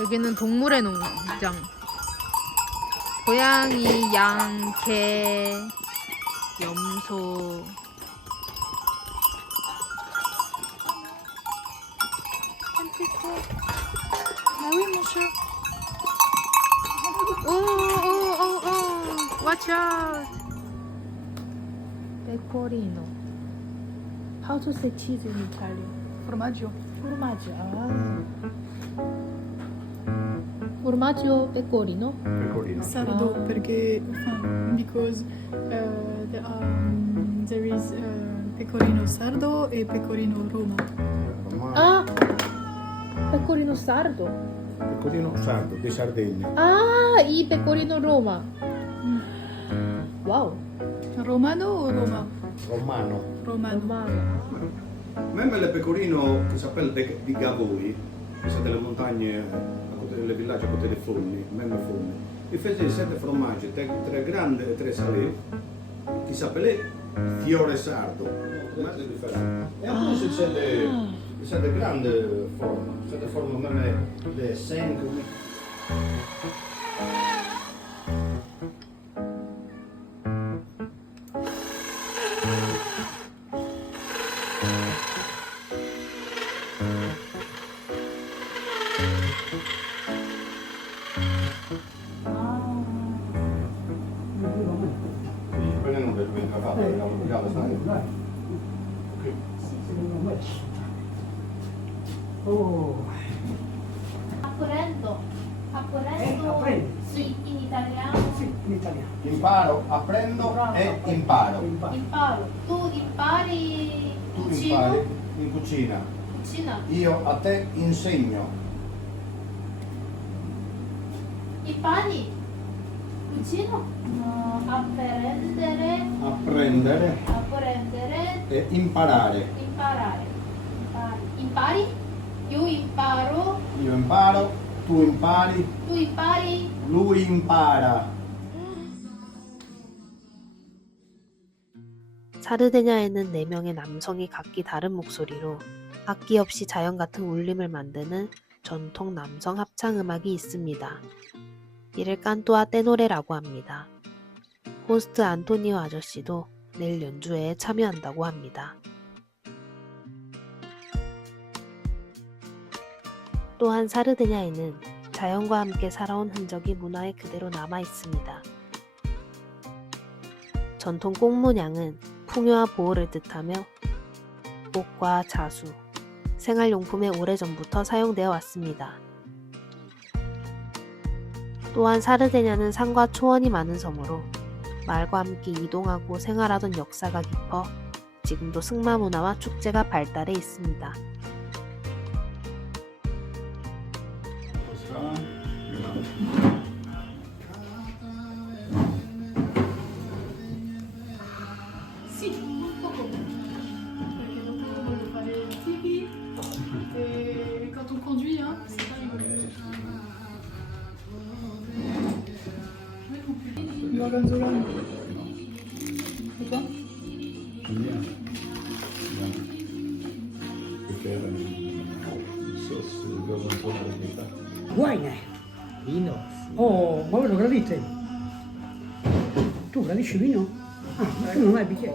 여기는 동물의 농장. 고양이, 양, 개, 염소. 오, watch out. Pecorino. How to say cheese in Italian? Formaggio. Formaggio. Formaggio pecorino? Pecorino. Sardo perché because there is pecorino sardo e pecorino Roma. Ah, pecorino sardo. Pecorino sardo di Sardegna. Ah, i pecorino Roma. Wow. Romano o Roma? Romano. Romano. Romano. Même le pecorino che s'appelle di Gavoi, che sono delle montagne a côté delle villaggi a côté des Fourni, même Fourni. Ils faisaient 7 fromages, très grands et très salés, qui s'appelaient fiore sardo. C'est différent. Et en plus, c'est de grandes formes. C'est des formes même de 5 ou 8. Apprendo. Sì, in italiano. Sì, in italiano. Imparo, apprendo e imparo. Imparo. Tu impari Tu cucina? impari in cucina. Cucina. Io a te insegno. Impari. Cucina? No, apprendere. Apprendere e imparare. Imparare. Impari? Io imparo. Io imparo, tu impari, Tu impari. lui impara. 사르데냐에는 4명의 남성이 각기 다른 목소리로 악기 없이 자연 같은 울림을 만드는 전통 남성 합창 음악이 있습니다. 이를 깐또아 떼노레라고 합니다. 호스트 안토니오 아저씨도 내일 연주회에 참여한다고 합니다. 또한 사르데냐에는 자연과 함께 살아온 흔적이 문화에 그대로 남아 있습니다. 전통 꽃문양은 풍요와 보호를 뜻하며 옷과 자수, 생활용품에 오래전부터 사용되어 왔습니다. 또한 사르데냐는 산과 초원이 많은 섬으로 말과 함께 이동하고 생활하던 역사가 깊어 지금도 승마 문화와 축제가 발달해 있습니다. Sì, un poco. Perché dopo voglio fare il tipi e quand on conduit, hein, c'est pas rigolo. Gorgonzola. C'est quoi? Guaine. Vino. Oh, ma voi lo gradite? Tu gradisci vino? Ah, tu non hai bicchiere.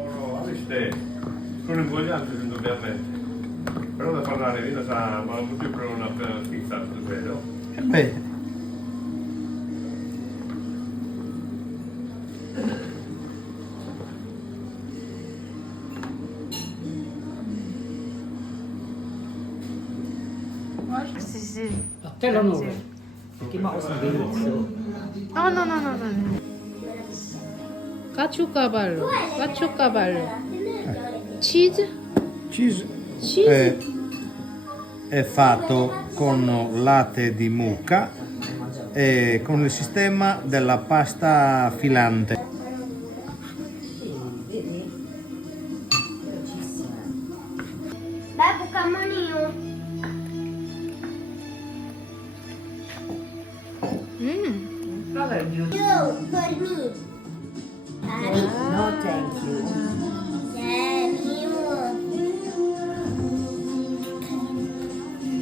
Sono invogliato indubbiamente. Però da parlare vino sa, ma non più per una pizza, vero? Beh, Sì, sì. A te la 9. Perché ma questo è bellissimo. No, no, no, no, no. Caciocavallo. Caciocavallo. Cheese? cheese Cheese? è fatto con latte di mucca e con il sistema della pasta filante. Dai, Bucamonio. Io, per me. No, thank you.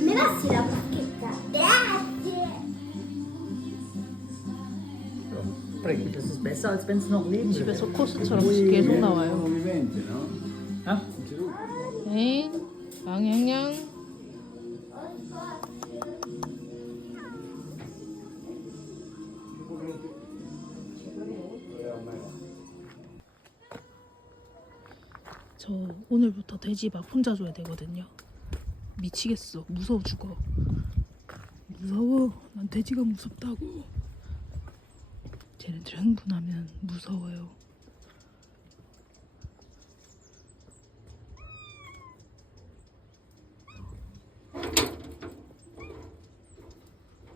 Mi lasci la bacchetta? Grazie. besser, als wenn es noch neben 집에서 코스처럼 계속 나와요. Movimenti, no? 네, 양양양. 저 오늘부터 돼지밥 혼자 줘야 되거든요. 미치겠어. 무서워 죽어. 무서워. 난 돼지가 무섭다고. 쟤네들 흥분하면 무서워요.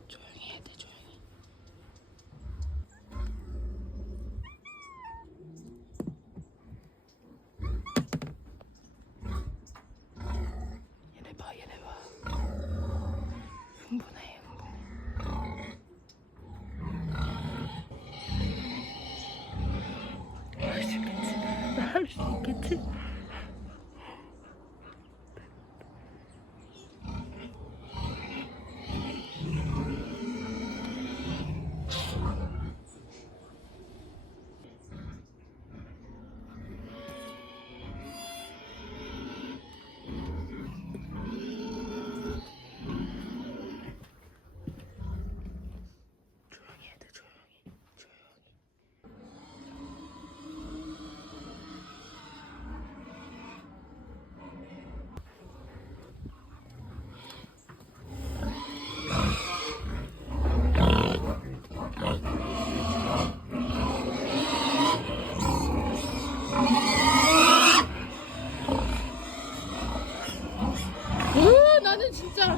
조용히 해야 돼, 조용히. 얘네 봐, 얘네 봐. 흥분해, 흥분해. 할 수 있겠지? 나 할 수 있겠지? 조용히 해야 돼, 조용히. 조용히. 나는 진짜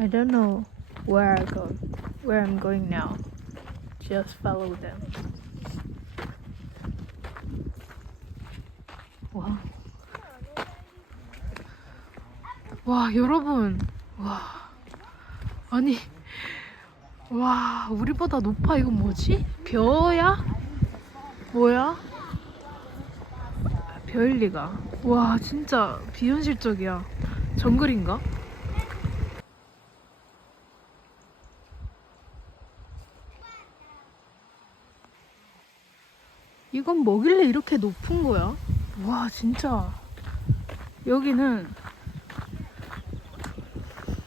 I don't know where I'm going now. Just follow them. 와. 와, 여러분. 와. 아니. 와, 우리보다 높아. 이건 뭐지? 벼야? 뭐야? 벼일 리가. 와, 진짜 비현실적이야. 정글인가? 이건 뭐길래 이렇게 높은 거야? 와, 진짜 여기는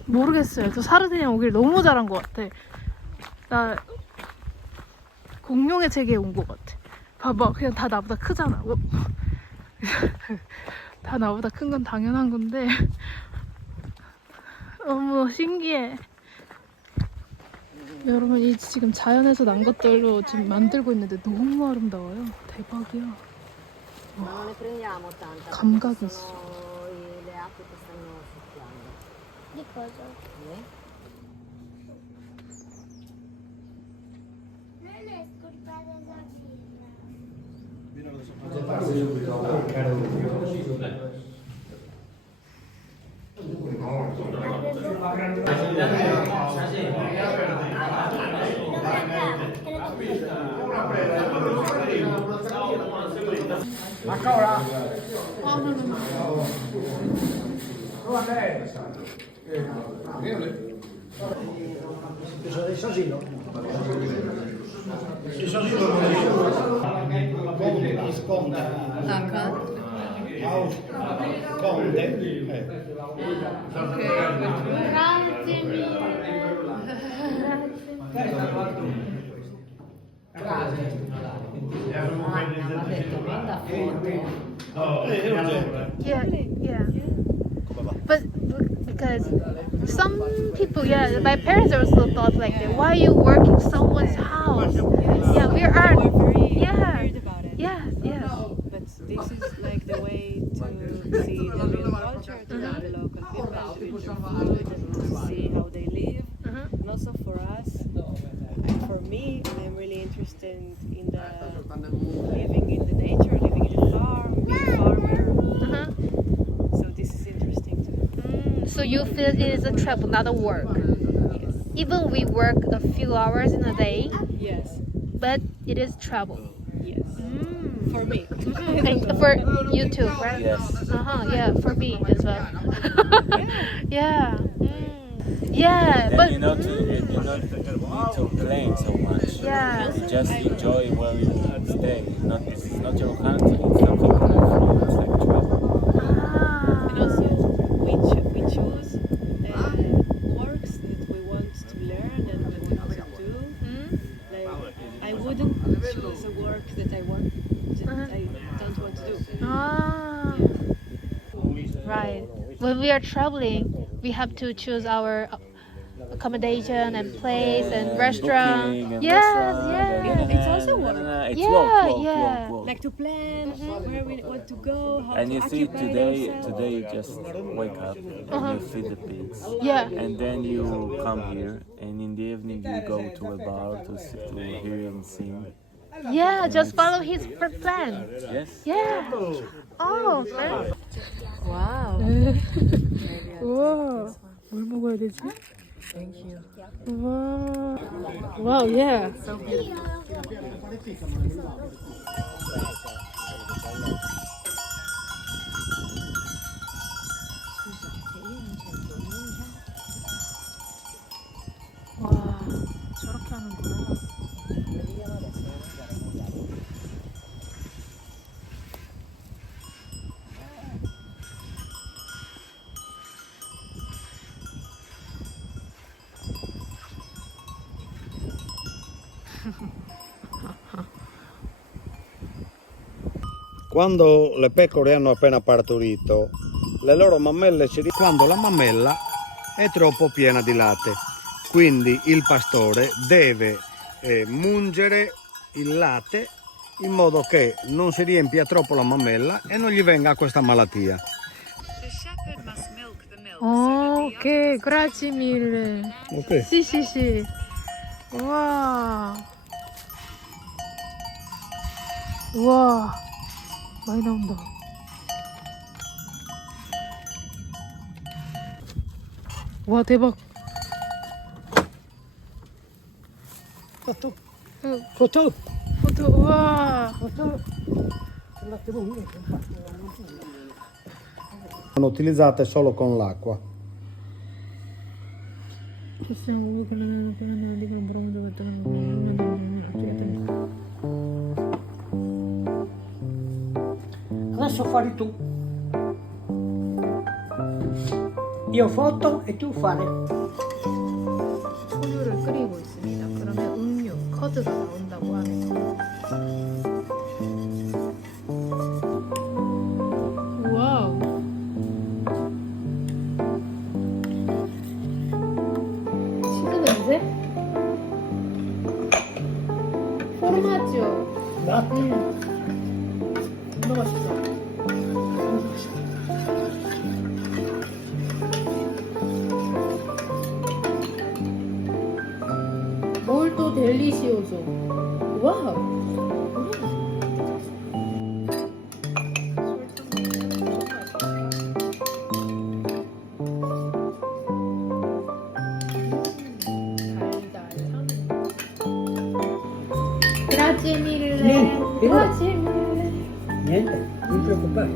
모르겠어요. 저 사르디니아 오길 너무 잘한 것 같아. 나 공룡의 세계에 온 것 같아. 봐봐, 그냥 다 나보다 크잖아. 다 나보다 큰 건 당연한 건데 너무 신기해. 여러분, 이 지금 자연에서 난 것들로 지금 만들고 있는데 너무 아름다워요. 대박이야. Ma non ne prendiamo tanta. 감각이 perché 있어. sono le acque che stanno succhiando. Di cosa? Non è scorpata da Grazie mille. Anna mi ha detto manda foto. Yeah, yeah. But because some people, yeah, my parents also thought like that. Why are you working someone's house? Yeah, we are. Yeah, Weird about it. yeah, yeah. But this is like the way to see the real culture, to know the local people, to eat their food, and to see how they live. And also for us, and for me, I'm really interested in the living in the nature, living in the farm, being a farmer. So this is interesting too. So you feel it is a travel, not a work. Yes. Even we work a few hours in a day, Yes. but it is travel. Yes. For me. And for you too, right? Yes. Yeah, for me as well. Yeah. Yeah, Then but you don't need to plan so much. yeah. You just enjoy where you stay. It's not your country. It's something different. It's like travel. And also, we choose works that we want to learn and we want to do. Like, I wouldn't choose a work that I don't want to do. Ah. Right. When we are traveling, we have to choose our accommodation and place and restaurant. Booking and Yes, restaurant yes. and It's also work. It's Yeah, work. yeah. Like to plan where we want to go, how And to you see, occupy today ourselves. you just wake up and you feed the pigs. Yeah. And then you come here, and in the evening you go to a bar to hear him sing. Yeah, just follow his plan. Yes? Yeah. Oh, great. Wow. 우와. 뭘 먹어야 되지? Thank you. 와. Wow, yeah. 와, 저렇게 하는구나. Quando le pecore hanno appena partorito, le loro mammelle quando la mammella è troppo piena di latte. Quindi il pastore deve mungere il latte in modo che non si riempia troppo la mammella e non gli venga questa malattia. 오케이, grazie mille. Ok. Sì, sì, sì. 와. 와. 많이 나온다. 와, 대박. Foto. 응. Foto. 포토, 우와. Foto. Sono utilizzate solo con l'acqua. Adesso fai tu. Io foto e tu fare. 소류를 끓이고 있습니다. 그러면 음료, 커드가 나온다고 하네요. 와우. 치즈 냄새? 포르마지오. Latte. 너무 맛있어. 몰토 델리시오소. 와우. Grazie mille. Niente, Grazie mille. Niente, non ti preoccupare.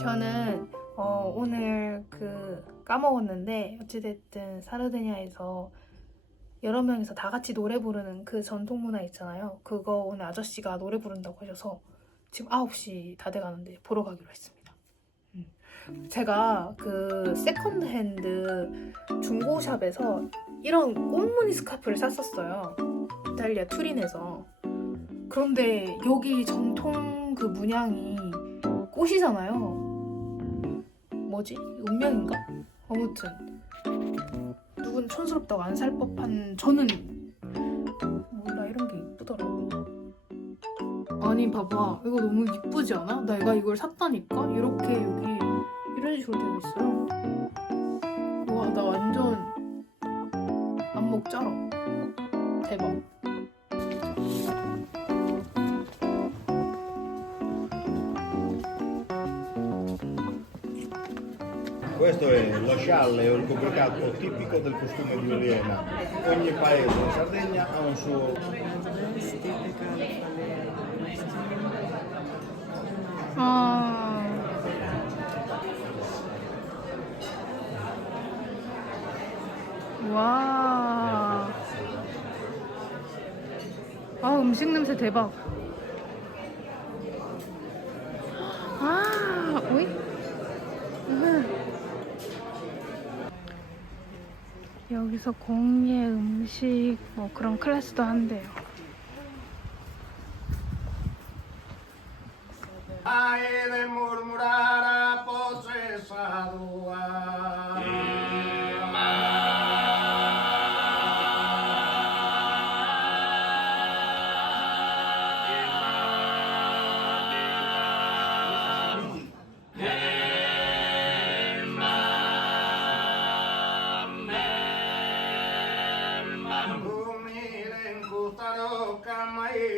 저는 오늘 까먹었는데 어찌됐든 사르디냐에서 여러 명이서 다 같이 노래 부르는 그 전통 문화 있잖아요. 그거 오늘 아저씨가 노래 부른다고 하셔서 지금 9시 다 돼가는데 보러 가기로 했습니다. 제가 그 세컨드 핸드 중고샵에서 이런 꽃무늬 스카프를 샀었어요. 이탈리아 투린에서. 그런데 여기 전통 그 문양이 꽃이잖아요. 뭐지? 운명인가? 아무튼 누군 촌스럽다고 안 살 법한 저는 몰라 이런 게 이쁘더라고. 아니 봐봐 이거 너무 이쁘지 않아? 내가 이걸 샀다니까? 이렇게 여기 이런 식으로 되어 있어요. 와 나 완전 안목 쩔어. 대박. Questo è lo scialle o il copricapo tipico del costume di Oliena. Ogni paese in Sardegna ha un suo. 와. 음식 냄새 대박. 오이? 여기서 공예 음식 뭐 그런 클래스도 한대요. De murmurar a posesado.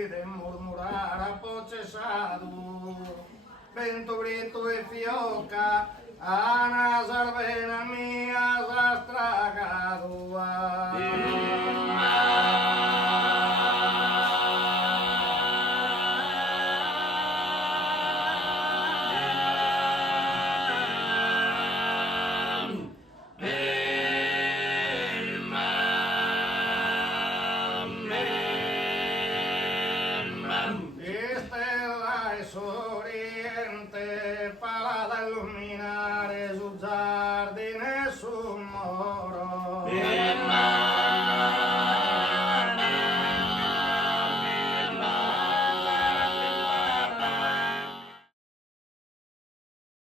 De murmurar apocesado, vento brito e fioca, Ana Sarbena mia has tragado.